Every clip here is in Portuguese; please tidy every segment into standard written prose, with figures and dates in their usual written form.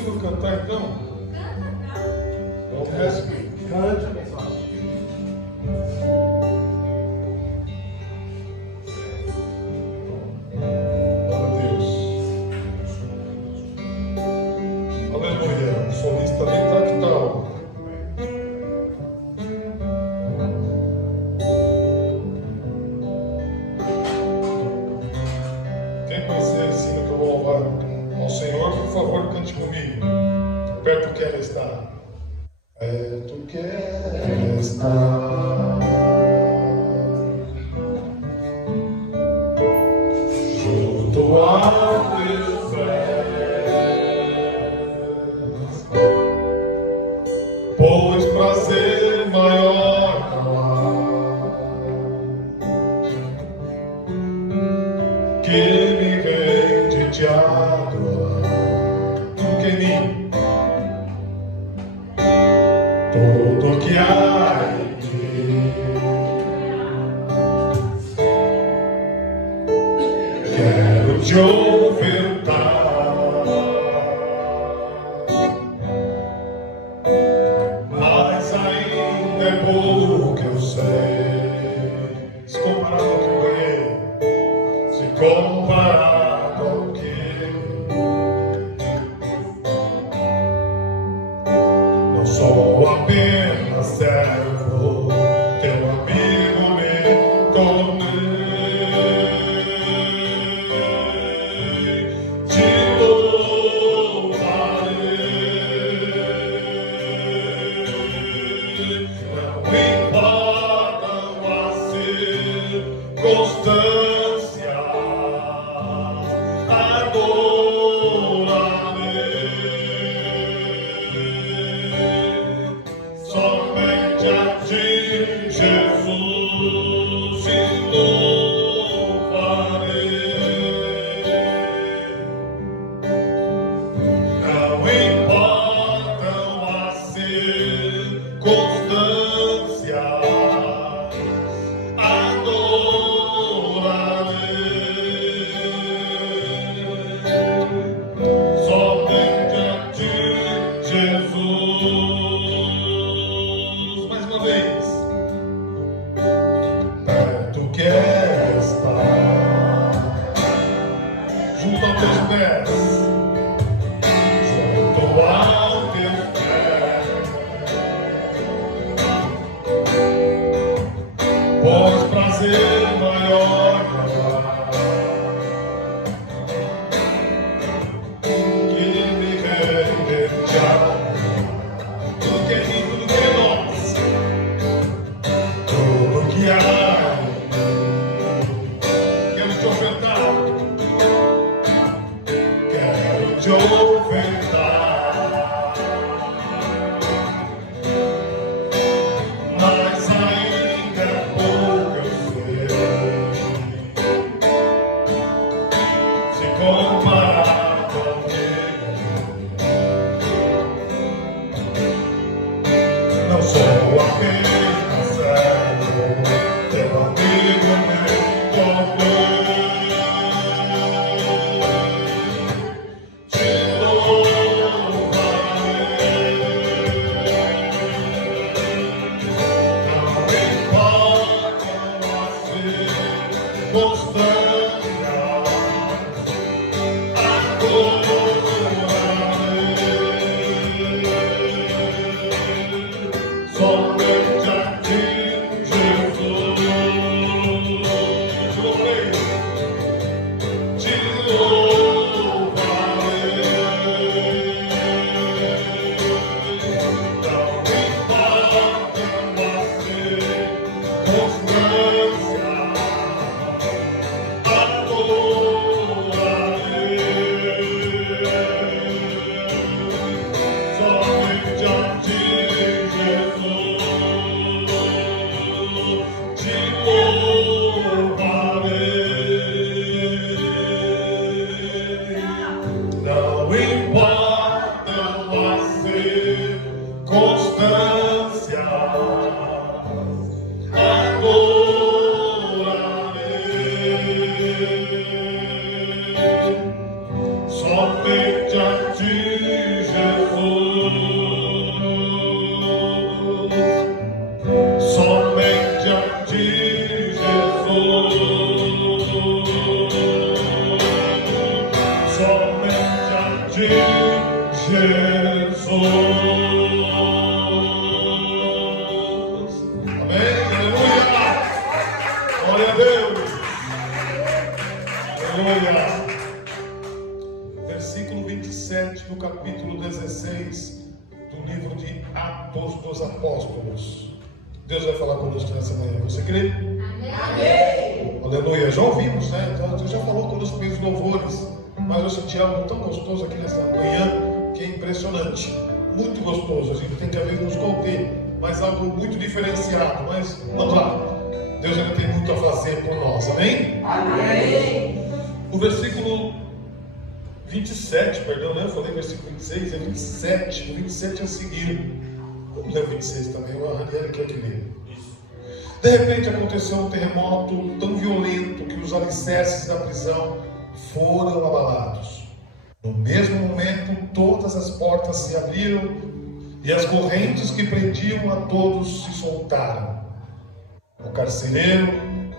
domingo cantar então? Vamos cante. Glória a Deus. Aleluia. O solista nem tá que tal. Quem conhecer esse hino que eu vou louvar ao Senhor, por favor, cante comigo. Perto que ela está. Perto que ela está. Junto a teus pés. Pois prazer maior não há que me rende te adorar. Tudo que em mim, tudo que há em ti, quero te ofertar. Mas ainda é pouco que eu sei, se comparado ao que eu ganhei, se comparado ao que não sou apenas servo, teu amigo me tornei. Te louvarei, não importam as circunstâncias. Somente a ti, Jesus, te louvarei. Não importam as circunstâncias, somente a ti, Jesus. Mais uma vez. Perto que está, junto aos teus pés, junto aos teus pés, pois prazer maior não há que me render te adorar. Tudo que é mim, tudo que é nós, tudo que há em mim, quero te ofertar, quero te ofertar. Mas ainda é pouco eu sei, se comparado ao que não sou apenas servo, teu amigo me tornei. Te louvarei, de Jesus. Amém? Aleluia! Glória a Deus! Aleluia! Versículo 27 do capítulo 16 do livro de Atos dos Apóstolos. Deus vai falar conosco nessa manhã. Você crê? Amém! Aleluia! Já ouvimos, né? Deus já falou conosco pelos louvores. Mas eu senti algo tão gostoso aqui nessa manhã que é impressionante. Muito gostoso. A gente tem que às vezes nos conter, mas algo muito diferenciado. Mas vamos lá. Deus ainda tem muito a fazer por nós. Amém? Amém! O versículo 27, perdão, né? Eu falei versículo 26, é 27. O 27 é a seguir. Vamos ler o 26 também. O Ranieri quer que lê. De repente aconteceu um terremoto tão violento que os alicerces da prisão foram abalados. No mesmo momento, todas as portas se abriram e as correntes que prendiam a todos se soltaram. O carcereiro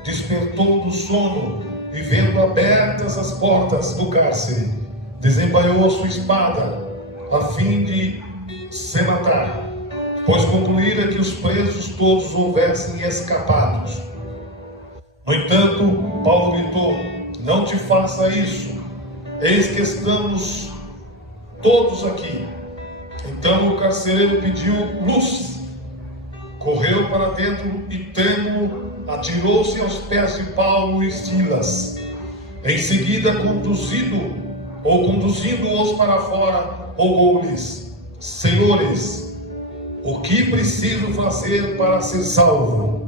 despertou do sono e, vendo abertas as portas do cárcere, desembainhou a sua espada a fim de se matar, pois concluíra que os presos todos houvessem escapados. No entanto, Paulo gritou: não te faça isso, eis que estamos todos aqui. Então o carcereiro pediu luz, correu para dentro e, trêmulo, atirou-se aos pés de Paulo e Silas. Em seguida, conduzindo-os para fora, rogou-lhes: senhores, o que preciso fazer para ser salvo?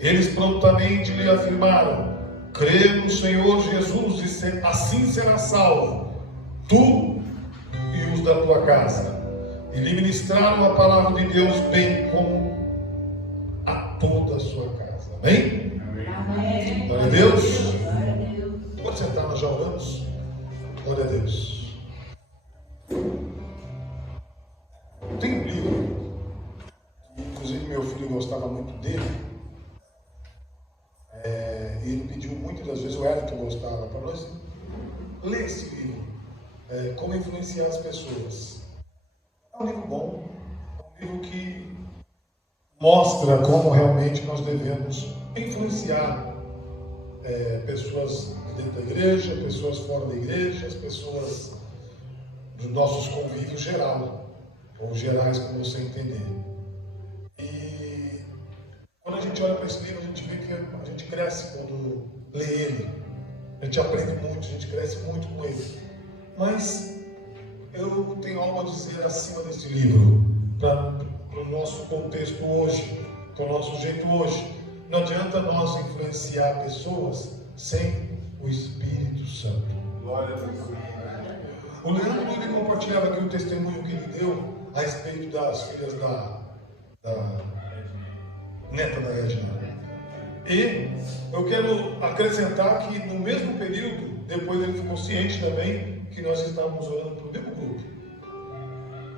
Eles prontamente lhe afirmaram: crê no Senhor Jesus e assim será salvo, tu e os da tua casa. E lhe ministraram a palavra de Deus, bem como a toda a sua casa. Amém? Amém. Glória a Deus. Glória a Deus. Pode sentar, nós já oramos. Glória a Deus. Tem um livro, inclusive meu filho gostava muito dele. E ele pediu muitas das vezes, o Eric gostava, para nós ler esse livro, Como Influenciar as Pessoas. É um livro bom, é um livro que mostra como realmente nós devemos influenciar pessoas dentro da igreja, pessoas fora da igreja, as pessoas dos nossos convívios geral, ou gerais, como você entender. E quando a gente olha para esse livro, a gente vê que a gente cresce quando lê ele. A gente aprende muito, a gente cresce muito com ele. Mas eu tenho algo a dizer acima desse livro, para o nosso contexto hoje, para o nosso jeito hoje. Não adianta nós influenciar pessoas sem o Espírito Santo. Glória a Deus. O Leandro, ele compartilhava aqui o testemunho que ele deu a respeito das filhas da neta da Edna. E eu quero acrescentar que no mesmo período, depois ele ficou ciente também que nós estávamos orando para o mesmo grupo.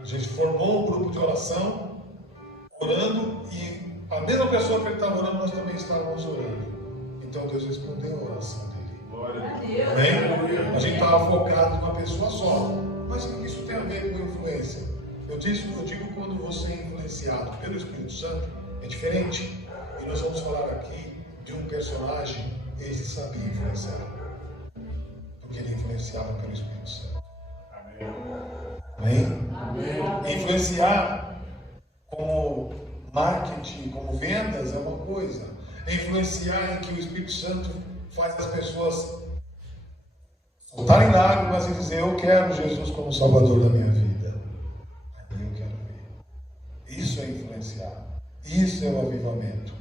A gente formou um grupo de oração, orando, e a mesma pessoa que ele estava orando, nós também estávamos orando. Então Deus respondeu a oração dele. Glória a Deus. Amém? A gente estava focado numa pessoa só. Mas o que isso tem a ver com influência? Eu digo quando você é influenciado pelo Espírito Santo, é diferente. E nós vamos falar aqui de um personagem, ele sabia influenciar, porque ele influenciava pelo Espírito Santo. Amém? Amém? Influenciar como marketing, como vendas é uma coisa. Influenciar em que o Espírito Santo faz as pessoas soltarem lágrimas e dizer: eu quero Jesus como Salvador da minha vida. Eu quero ver. Isso é influenciar. Isso é o avivamento.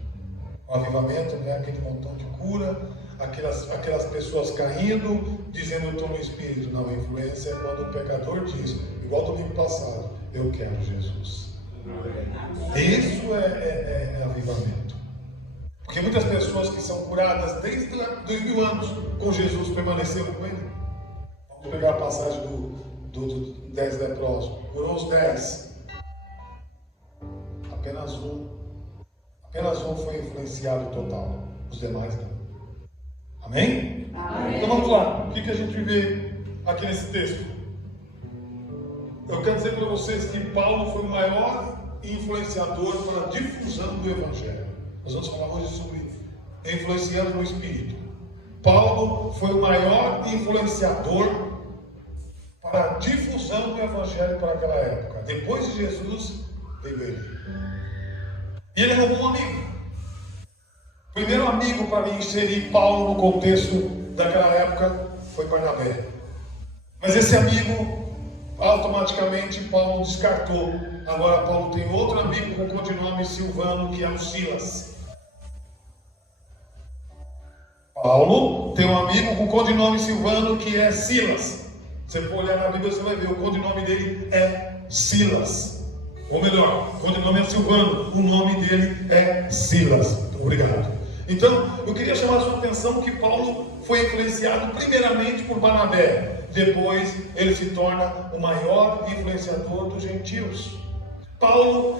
O avivamento não é aquele montão de cura, aquelas pessoas caindo, dizendo: eu estou no Espírito. Não, a influência é quando o pecador diz, igual domingo passado: eu quero Jesus. Isso é avivamento. Porque muitas pessoas que são curadas desde 2000 anos com Jesus permaneceram com ele. Vamos pegar a passagem do 10 leprosos. Curou os 10. Apenas um foi influenciado total. Os demais não. Amém? Amém. Então vamos lá. O que a gente vê aqui nesse texto? Eu quero dizer para vocês que Paulo foi o maior influenciador para a difusão do Evangelho. Nós vamos falar hoje sobre influenciando no Espírito. Paulo foi o maior influenciador para a difusão do Evangelho para aquela época. Depois de Jesus, veio ele. E ele arrumou um amigo. O primeiro amigo para me inserir Paulo no contexto daquela época foi Barnabé. Mas esse amigo, automaticamente, Paulo descartou. Agora Paulo tem outro amigo com o codinome Silvano, que é o Silas. Paulo tem um amigo com o codinome Silvano, que é Silas. Você for olhar na Bíblia, você vai ver, o codinome dele é Silas. Ou melhor, o codinome é Silvano, o nome dele é Silas. Obrigado. Então, eu queria chamar a sua atenção que Paulo foi influenciado primeiramente por Barnabé. Depois, ele se torna o maior influenciador dos gentios. Paulo,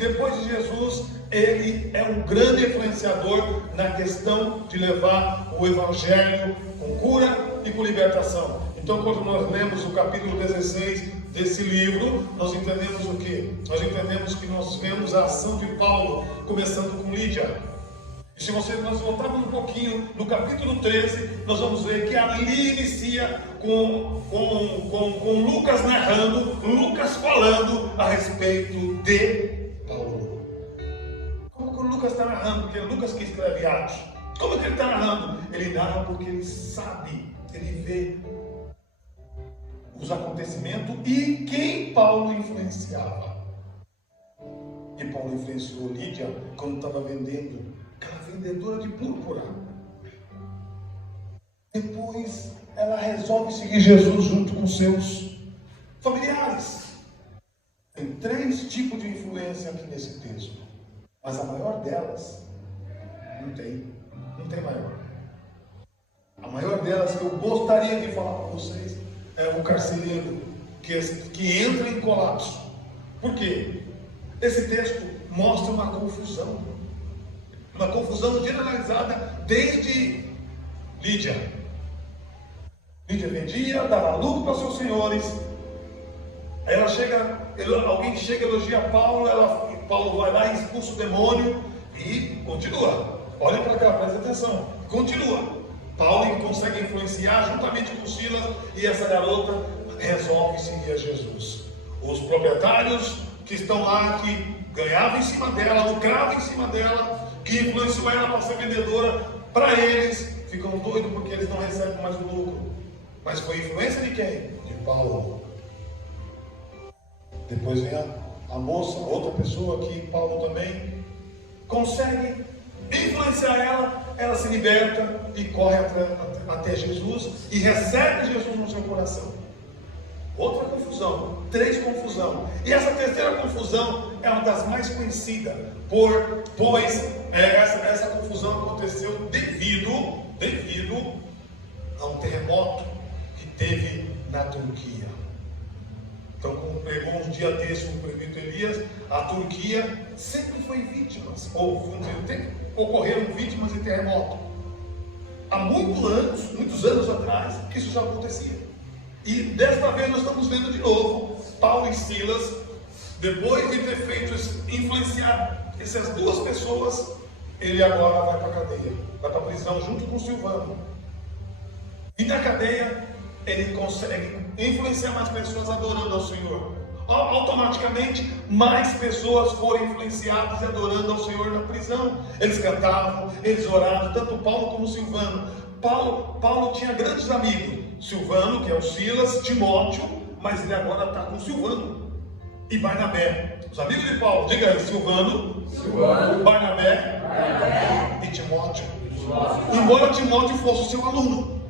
depois de Jesus, ele é um grande influenciador na questão de levar o Evangelho com cura e com libertação. Então, quando nós lemos o capítulo 16 desse livro, nós entendemos o quê? Nós entendemos que nós vemos a ação de Paulo, começando com Lídia. E se nós voltarmos um pouquinho no capítulo 13, nós vamos ver que ali inicia com Lucas narrando, Lucas falando a respeito de Paulo. Como que o Lucas está narrando? Porque é Lucas que escreve Atos. Como que ele está narrando? Ele narra porque ele sabe, ele vê os acontecimentos e quem Paulo influenciava. E Paulo influenciou Lídia quando estava vendendo, aquela vendedora de púrpura. Depois ela resolve seguir Jesus junto com seus familiares. Tem 3 tipos de influência aqui nesse texto, mas a maior delas não tem maior. A maior delas que eu gostaria de falar para vocês é o carcereiro que entra em colapso. Por quê? Esse texto mostra uma confusão generalizada desde Lídia. Lídia vendia, dava lucro para seus senhores. Aí alguém chega, elogia Paulo, Paulo vai lá e expulsa o demônio e continua. Olha para cá, presta atenção. Continua. Paulo consegue influenciar juntamente com Silas e essa garota resolve seguir a Jesus. Os proprietários que estão lá, que ganhavam em cima dela, lucravam em cima dela, que influenciou ela para ser vendedora, para eles ficam doidos porque eles não recebem mais o lucro. Mas foi influência de quem? De Paulo. Depois vem a moça, outra pessoa que Paulo também consegue influenciar ela se liberta e corre até Jesus e recebe Jesus no seu coração. Outra confusão, 3 confusão. E essa terceira confusão é uma das mais conhecidas, pois essa confusão aconteceu devido a um terremoto que teve na Turquia. Então, como pregou uns dias desses o prefeito Elias, a Turquia sempre foi vítima, ocorreram vítimas de terremoto. Há muitos anos atrás, que isso já acontecia. E desta vez nós estamos vendo de novo Paulo e Silas, depois de ter feito influenciar essas 2 pessoas, ele agora vai para a cadeia, vai para a prisão junto com Silvano. E na cadeia ele consegue influenciar mais pessoas adorando ao Senhor. Automaticamente mais pessoas foram influenciadas e adorando ao Senhor na prisão. Eles cantavam, eles oravam, tanto Paulo como Silvano. Paulo tinha grandes amigos, Silvano, que é o Silas, Timóteo, mas ele agora está com Silvano e Barnabé. Os amigos de Paulo, diga aí, Silvano, Barnabé e Timóteo. Embora Timóteo fosse o seu aluno,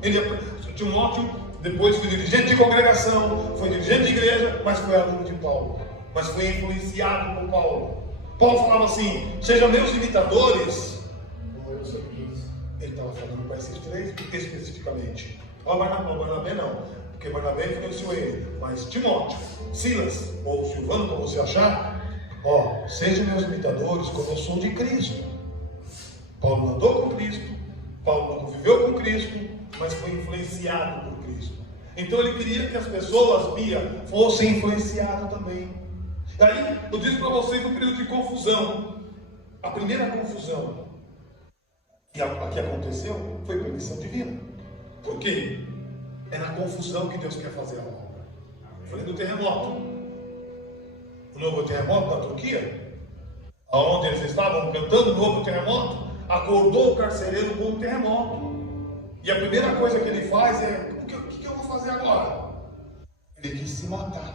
Timóteo depois foi dirigente de congregação, foi dirigente de igreja, mas foi aluno de Paulo, mas foi influenciado por Paulo. Paulo falava assim: sejam meus imitadores. Ele estava falando para esses 3 especificamente. Barnabé não, porque Barnabé influenciou ele, mas Timóteo, Silas ou Silvano, como você achar, sejam meus imitadores, como eu sou de Cristo. Paulo andou com Cristo, Paulo não conviveu com Cristo, mas foi influenciado por Cristo. Então ele queria que as pessoas, Bia, fossem influenciadas também. Daí eu disse para vocês no período de confusão. A primeira confusão que aconteceu foi permissão divina. Por quê? É na confusão que Deus quer fazer a obra. Eu falei do terremoto. O novo terremoto da Turquia, onde eles estavam cantando o novo terremoto, acordou o carcereiro com o terremoto. E a primeira coisa que ele faz é: o que eu vou fazer agora? Ele quis se matar.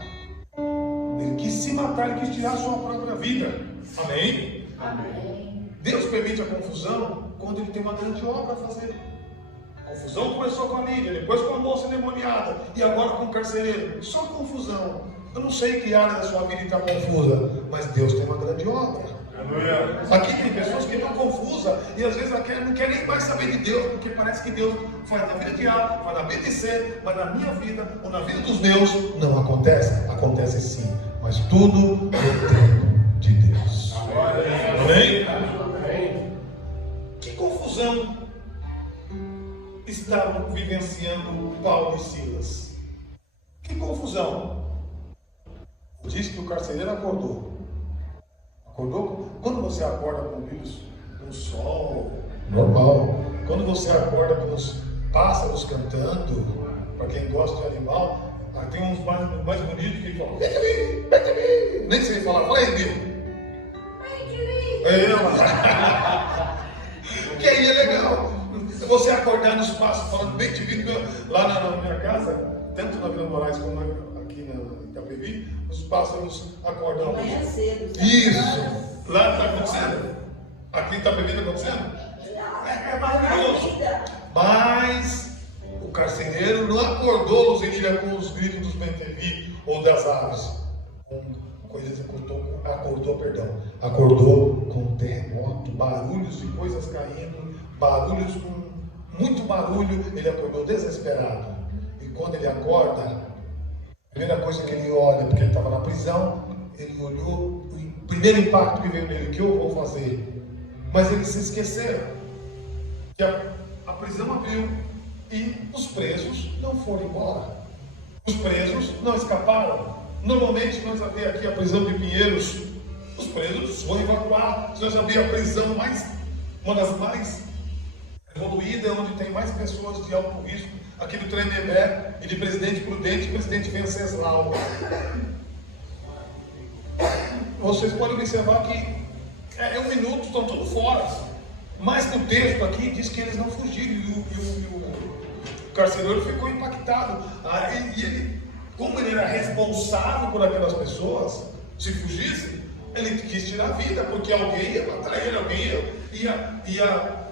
Ele quis se matar, ele quis tirar a sua própria vida. Amém? Amém. Deus permite a confusão quando ele tem uma grande obra a fazer. A confusão começou com a Lídia, depois com a moça endemoniada, e agora com o carcereiro. Só confusão. Eu não sei que área da sua vida está confusa, mas Deus tem uma grande obra. Aqui tem pessoas que estão confusas e às vezes não querem nem mais saber de Deus, porque parece que Deus faz na vida de A, faz na vida de C, mas na minha vida ou na vida dos meus não acontece. Acontece sim, mas tudo no tempo de Deus. Amém? Que confusão estavam vivenciando Paulo e Silas? Que confusão? Diz que o carcereiro acordou. Quando você acorda com vírus, com sol, normal. Quando você acorda com os pássaros cantando, para quem gosta de animal, tem uns mais bonitos que falam: vem de mim. Nem sei falar, fala aí, Bíblia. Que aí é legal. Você acordar nos pássaros falando bem de mim, lá na minha casa, tanto na Vila Moraes como aqui na Itapevi, os pássaros acordam. Amanhã cedo. Isso. Lá está acontecendo? Aqui está bebendo acontecendo? É maravilhoso. Dos o carcereiro não acordou os Etília com os gritos dos Bentevi ou das aves. Acordou com terremoto, barulhos de coisas caindo, barulhos com muito barulho. Ele acordou desesperado. E quando ele acorda, a primeira coisa que ele olha, porque ele estava na prisão, ele olhou, o primeiro impacto que veio nele: o que eu vou fazer? Mas eles se esqueceram que a prisão abriu e os presos não foram embora. Os presos não escaparam. Normalmente nós vamos ver aqui a prisão de Pinheiros, os presos vão evacuar. Nós vamos ver a prisão uma das mais evoluídas, onde tem mais pessoas de alto risco, aqui do Tremembé e de Presidente Prudente e Presidente Venceslau. Vocês podem observar que é um minuto, estão todos fora. Mas no texto aqui diz que eles não fugiram e o carcereiro ficou impactado. E ele, como ele era responsável por aquelas pessoas, se fugisse, ele quis tirar a vida, porque alguém ia matar ele, alguém ia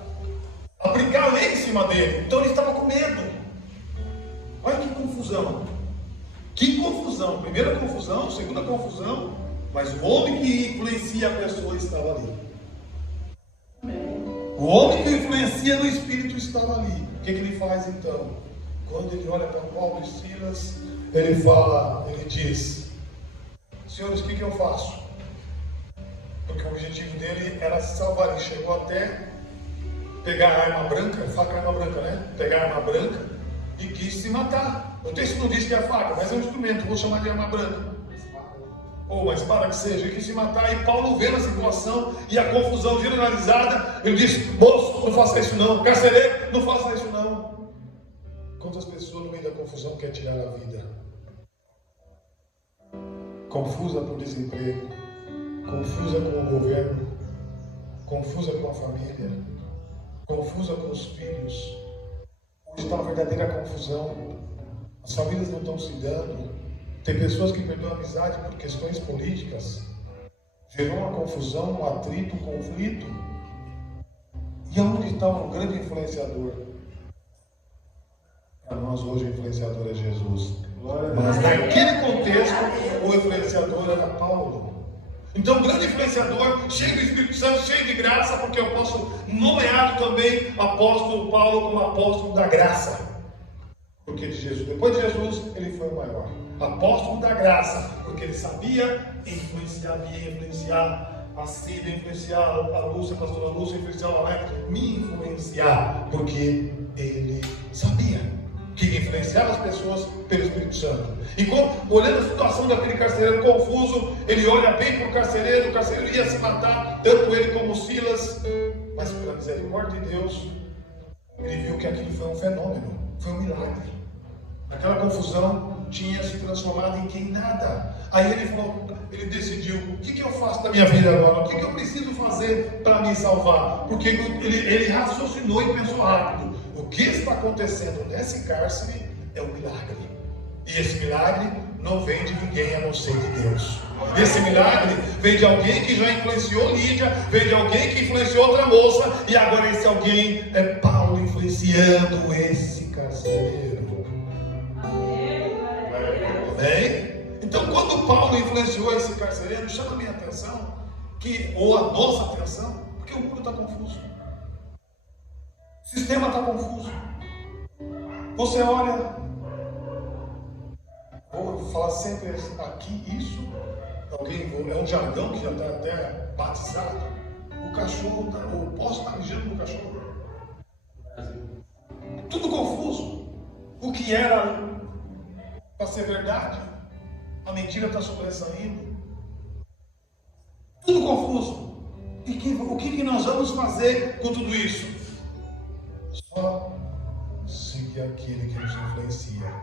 aplicar a lei em cima dele. Então ele estava com medo. Olha que confusão. Que confusão. Primeira confusão, segunda confusão. Mas o homem que influencia a pessoa estava ali. O homem que influencia no Espírito estava ali. O que ele faz então? Quando ele olha para Paulo e Silas, ele diz: senhores, o que eu faço? Porque o objetivo dele era se salvar. Ele chegou até pegar a arma branca, faca é arma branca, né? Pegar a arma branca e quis se matar. O texto não diz que é a faca, mas é um instrumento, vou chamar de arma branca. Ou uma espada que seja, ele quis se matar. E Paulo, vendo a situação e a confusão generalizada, ele disse: moço, não faça isso não. Carcereiro, não faça isso não. Quantas pessoas no meio da confusão querem tirar a vida? Confusa por desemprego, confusa com o governo, confusa com a família, confusa com os filhos. Hoje está uma verdadeira confusão. As famílias não estão se dando. Tem pessoas que perderam a amizade por questões políticas. Gerou uma confusão, um atrito, um conflito. E aonde está um grande influenciador? Para nós hoje o influenciador é Jesus. Mas naquele contexto o influenciador era Paulo. Então, grande influenciador, cheio do Espírito Santo, cheio de graça, porque eu posso nomear também apóstolo Paulo como apóstolo da graça. Porque de Jesus, depois de Jesus, ele foi o maior. Apóstolo da graça, porque ele sabia influenciar, ia influenciar a Cida, influenciar a Lúcia, a pastora Lúcia, influenciar o Alex, me influenciar, porque ele sabia quem influenciava as pessoas pelo Espírito Santo. E olhando a situação daquele carcereiro confuso, ele olha bem para o carcereiro ia se matar, tanto ele como Silas, mas pela misericórdia de Deus, ele viu que aquilo foi um fenômeno, foi um milagre. Aquela confusão tinha se transformado em nada. Aí ele decidiu: o que eu faço da minha vida agora? O que eu preciso fazer para me salvar? Porque ele raciocinou e pensou rápido: o que está acontecendo nesse cárcere é um milagre. E esse milagre não vem de ninguém a não ser de Deus. Esse milagre vem de alguém que já influenciou Lídia, vem de alguém que influenciou outra moça, e agora esse alguém é Paulo influenciando esse carcereiro. Amém? Então, quando Paulo influenciou esse carcereiro, chama a minha atenção, ou a nossa atenção, porque o mundo está confuso. O sistema está confuso. Você olha, vou falar sempre aqui isso, é um jargão que já está até batizado. O cachorro, o poste está mijando no cachorro. Tudo confuso. O que era para ser verdade, a mentira está sobressaindo. Tudo confuso. E o que nós vamos fazer com tudo isso? Só seguir aquele que nos influencia.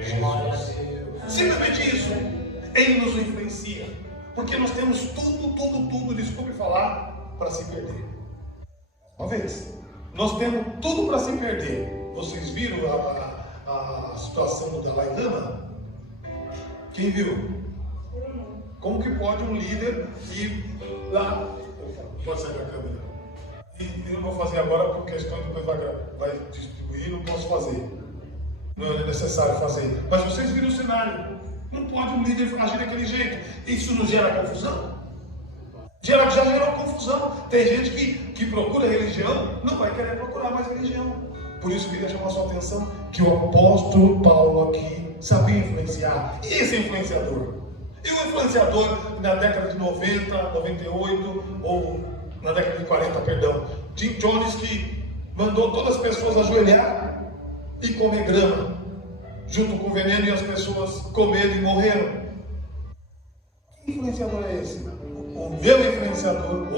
Jesus. Simplesmente isso. Ele nos influencia. Porque nós temos tudo, desculpe falar, para se perder. Uma vez. Nós temos tudo para se perder. Vocês viram a situação do Dalai Lama? Quem viu? Como que pode um líder ir lá? Pode sair da câmera. E eu não vou fazer agora por questão de depois vai distribuir, não posso fazer. Não é necessário fazer. Mas vocês viram o cenário. Não pode um líder agir daquele jeito. Isso não gera confusão? Já gerou confusão. Tem gente que procura religião, não vai querer procurar mais religião. Por isso eu queria chamar a sua atenção que o apóstolo Paulo aqui sabia influenciar. E esse influenciador? E o influenciador na década de 90, 98, ou na década de 40, perdão, Jim Jones, que mandou todas as pessoas ajoelhar e comer grama, junto com veneno, e as pessoas comeram e morreram. Que influenciador é esse? O meu influenciador,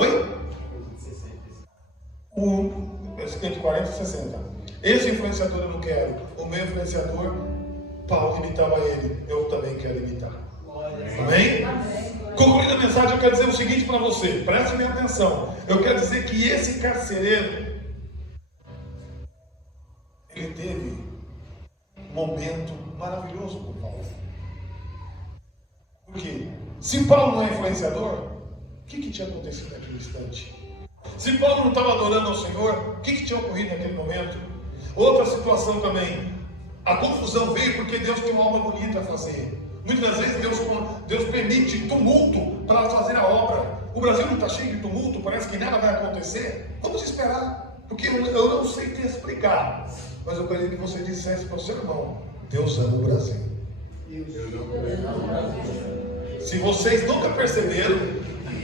esse tem de 40 e 60. Esse influenciador eu não quero. O meu influenciador, Paulo imitava ele, eu também quero imitar. Amém? Concluindo a mensagem, eu quero dizer o seguinte para você, preste minha atenção. Eu quero dizer que esse carcereiro, ele teve um momento maravilhoso com Paulo. Por quê? Se Paulo não é influenciador, o que tinha acontecido naquele instante? Se Paulo não estava adorando ao Senhor, o que tinha ocorrido naquele momento? Outra situação também, a confusão veio porque Deus tem uma obra bonita a fazer. Muitas vezes Deus permite tumulto para fazer a obra. O Brasil não está cheio de tumulto, parece que nada vai acontecer. Vamos esperar, porque eu não sei te explicar, mas eu queria que você dissesse para o seu irmão: Deus ama o Brasil. Se vocês nunca perceberam,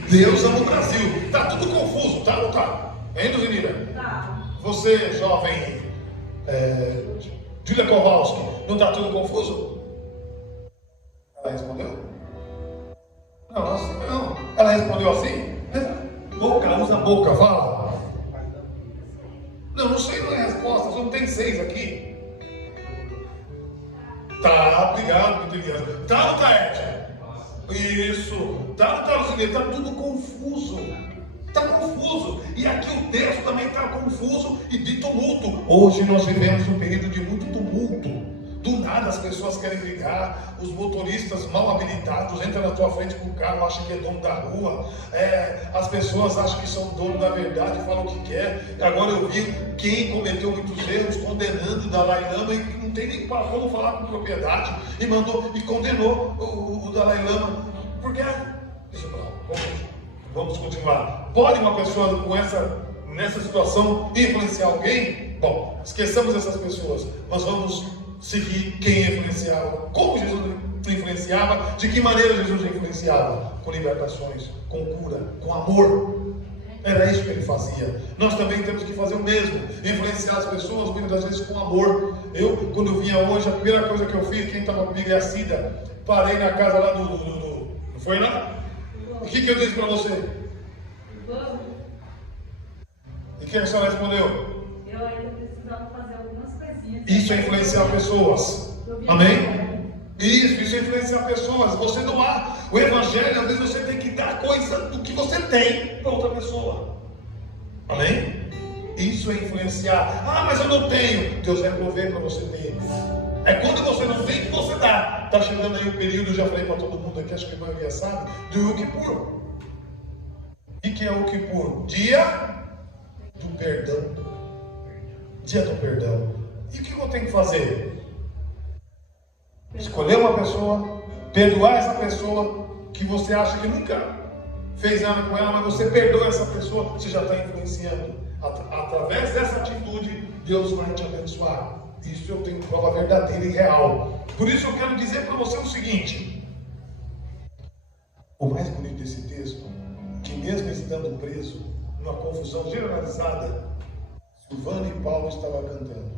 Deus ama o Brasil. Está tudo confuso, tá ou não está? Hein, Luzimira? Tá. Você, jovem Julia Kowalski, não está tudo confuso? Ela respondeu? Não. Ela respondeu assim? Boca, usa a boca, fala. Não sei, não é a resposta, só não tem 6 aqui. Tá, obrigado, Vitor. Tá ou não tá, Ed? Isso. Tá ou não tá, Lucineiro? Tá tudo confuso. Está confuso. E aqui o texto também está confuso e de tumulto. Hoje nós vivemos um período de muito tumulto. Do nada as pessoas querem brigar, os motoristas mal habilitados entram na tua frente com o carro, acham que é dono da rua, as pessoas acham que são dono da verdade, falam o que quer. Agora eu vi quem cometeu muitos erros condenando o Dalai Lama e não tem nem como falar com propriedade, e condenou o Dalai Lama. Porque, deixa eu falar, vamos continuar. Pode uma pessoa nessa situação influenciar alguém? Bom, esqueçamos essas pessoas, mas vamos seguir quem influenciava, como Jesus influenciava, de que maneira Jesus influenciava, com libertações, com cura, com amor. Era isso que ele fazia. Nós também temos que fazer o mesmo, influenciar as pessoas, muitas vezes com amor. Quando eu vinha hoje, a primeira coisa que eu fiz, quem estava comigo é a Cida, parei na casa lá do não foi lá? O que eu disse para você? E que a senhora respondeu? Eu ainda precisava fazer algumas coisinhas. Isso é influenciar pessoas. Amém? Isso é influenciar pessoas. Você doar o evangelho, às vezes você tem que dar coisa do que você tem para outra pessoa. Amém? Isso é influenciar. Ah, mas eu não tenho. Deus vai prover para você ter. É quando você não tem que você dá. Está chegando aí o período, eu já falei para todo mundo aqui, acho que a maioria sabe, do Yom Kippur. E que é o Kippur? Dia do perdão. Dia do perdão. E o que eu tenho que fazer? Escolher uma pessoa, perdoar essa pessoa que você acha que nunca fez nada com ela, mas você perdoa essa pessoa, você já está influenciando. Através dessa atitude, Deus vai te abençoar. Isso eu tenho prova verdadeira e real. Por isso eu quero dizer para você o seguinte: o mais bonito desse texto, que mesmo estando preso, numa confusão generalizada, Silvano e Paulo estavam cantando.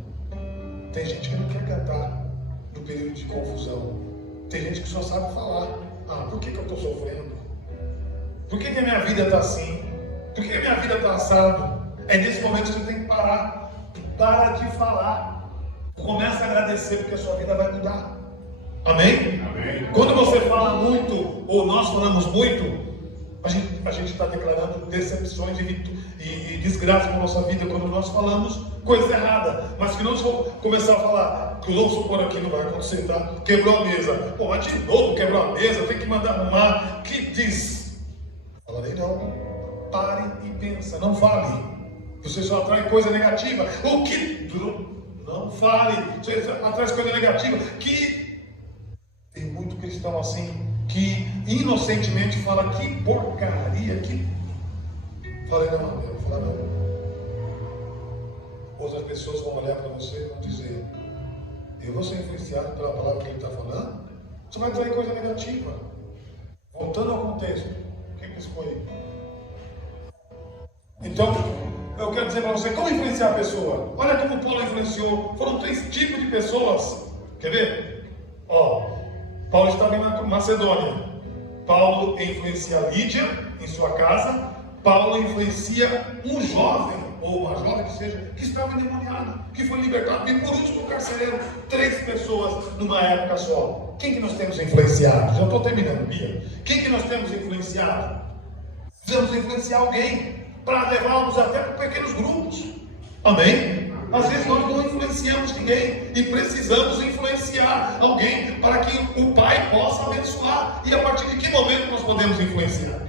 Tem gente que não quer cantar no período de confusão. Tem gente que só sabe falar. Ah, por que eu estou sofrendo? Por que a minha vida está assim? Por que a minha vida está assado? É nesse momento que você tem que parar. Para de falar. Começa a agradecer, porque a sua vida vai mudar. Amém? Amém. Quando você fala muito, ou nós falamos muito, a gente está declarando decepções e desgraça na nossa vida quando nós falamos coisa errada. Mas se nós for começar a falar, que vamos supor aqui, não vai acontecer, tá? Quebrou a mesa. Pô, mas de novo quebrou a mesa, tem que mandar arrumar. Que diz? Falarei não. Pare e pensa, não fale. Você só atrai coisa negativa. O que? Não fale. Você atrai coisa negativa. Que tem muito cristão assim, que inocentemente fala que porcaria, que... Falei não, eu vou falar não. Outras pessoas vão olhar para você e vão dizer: eu vou ser influenciado pela palavra que ele está falando. Você vai trazer coisa negativa. Voltando ao contexto, quem me escolhe? Então, eu quero dizer para você como influenciar a pessoa. Olha como Paulo influenciou. Foram 3 tipos de pessoas. Quer ver? Paulo estava em Macedônia. Paulo influencia Lídia em sua casa. Paulo influencia um jovem, ou uma jovem que seja, que estava endemoniado, que foi libertado. E por último, o carcereiro. 3 pessoas numa época só. Quem que nós temos influenciado? Já estou terminando, Bia. Quem que nós temos influenciado? Precisamos influenciar alguém para levá-los até para pequenos grupos. Amém? Às vezes nós não influenciamos ninguém e precisamos influenciar alguém para que o Pai possa abençoar. E a partir de que momento nós podemos influenciar?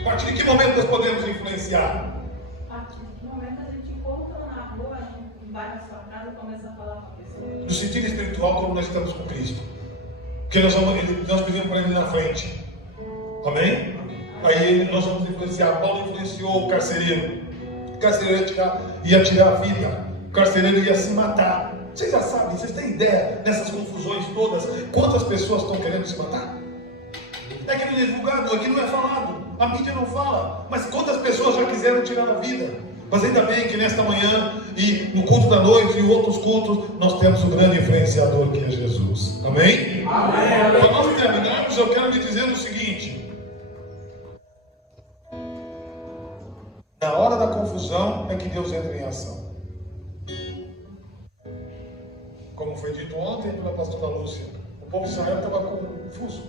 A partir de que momento nós podemos influenciar? A partir de que momento a gente encontra na rua, a gente vai na sua casa e começa a falar com a pessoa. No sentido espiritual, como nós estamos com Cristo. Porque nós pedimos para Ele na frente. Amém? Aí nós vamos influenciar. Paulo influenciou o carcereiro. O carcereiro ia tirar a vida. O carcereiro ia se matar. Vocês já sabem, vocês têm ideia dessas confusões todas? Quantas pessoas estão querendo se matar? É que não é divulgado, é que não é falado. A mídia não fala. Mas quantas pessoas já quiseram tirar a vida? Mas ainda bem que nesta manhã e no culto da noite e outros cultos nós temos o grande influenciador que é Jesus. Amém? Amém. Para nós terminarmos, eu quero lhe dizer o seguinte: na hora da confusão é que Deus entra em ação. Como foi dito ontem pela pastora Lúcia, o povo de Israel estava confuso.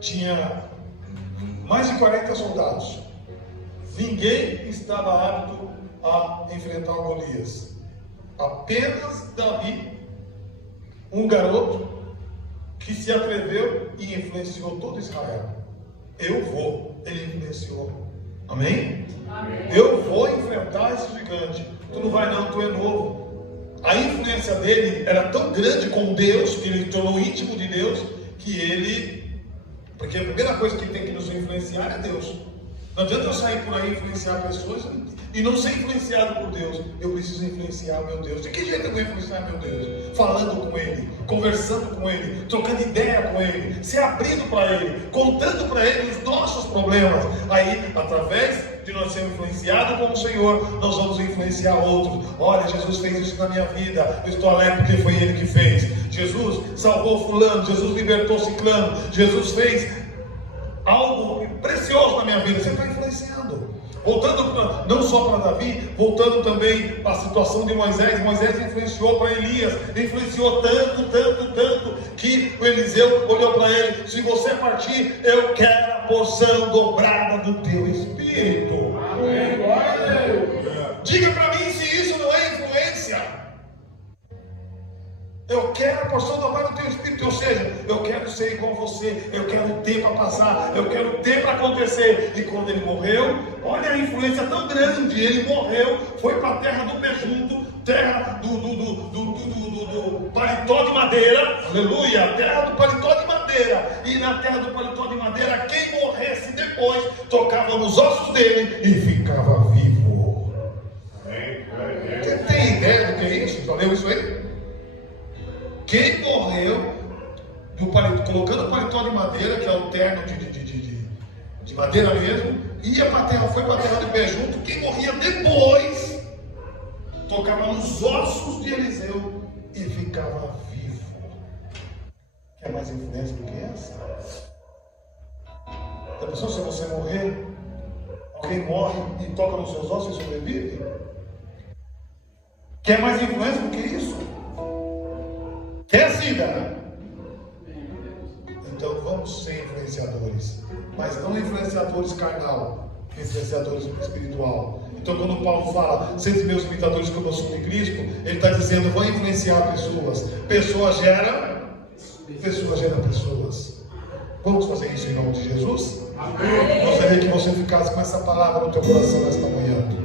Tinha mais de 40 soldados. Ninguém estava apto a enfrentar Golias. Apenas Davi, um garoto que se atreveu e influenciou todo Israel. Eu vou, ele influenciou. Amém? Amém? Eu vou enfrentar esse gigante. Tu não vai não, tu é novo. A influência dele era tão grande com Deus, que ele tornou íntimo de Deus, que ele... Porque a primeira coisa que tem que nos influenciar é Deus. Não adianta eu sair por aí e influenciar pessoas e não ser influenciado por Deus. Eu preciso influenciar meu Deus. De que jeito eu vou influenciar meu Deus? Falando com Ele, conversando com Ele, trocando ideia com Ele, se abrindo para Ele, contando para Ele os nossos problemas. Aí, através de nós sermos influenciados com o Senhor, nós vamos influenciar outros. Olha, Jesus fez isso na minha vida, eu estou alegre porque foi Ele que fez. Jesus salvou fulano, Jesus libertou ciclano, Jesus fez algo precioso na minha vida. Você está influenciando. Voltando não só para Davi, voltando também para a situação de Moisés. Moisés influenciou para Elias, influenciou tanto que o Eliseu olhou para ele: se você partir, eu quero a porção dobrada do teu espírito. Amém. Diga para mim se isso não é influência. Eu quero a porção dobrada do teu espírito, ou seja, eu quero ser igual a você, eu quero ter para passar, eu quero ter para acontecer. E quando ele morreu, olha a influência tão grande, ele morreu, foi para a terra do Bejunto, terra do paletó de madeira, aleluia, terra do paletó de madeira. E na terra do paletó de madeira, quem morresse depois, tocava nos ossos dele e ficava vivo. Você tem ideia do que é isso? Já leu isso aí? Quem morreu colocando o paletó de madeira, que é o terno de madeira mesmo, ia para a terra, foi para a terra de Bejunto. Quem morria depois tocava nos ossos de Eliseu e ficava vivo. Quer mais influência do que essa? Já pensou se você morrer, alguém morre e toca nos seus ossos e sobrevive? Quer mais influência do que isso? Quer siga? Então vamos ser influenciadores, mas não influenciadores carnal, influenciadores espiritual. Então quando Paulo fala, sede meus imitadores como eu sou de Cristo, ele está dizendo, vou influenciar pessoas. Pessoas geram pessoas. Vamos fazer isso em nome de Jesus? Amém. Gostaria que você ficasse com essa palavra no teu coração nesta manhã.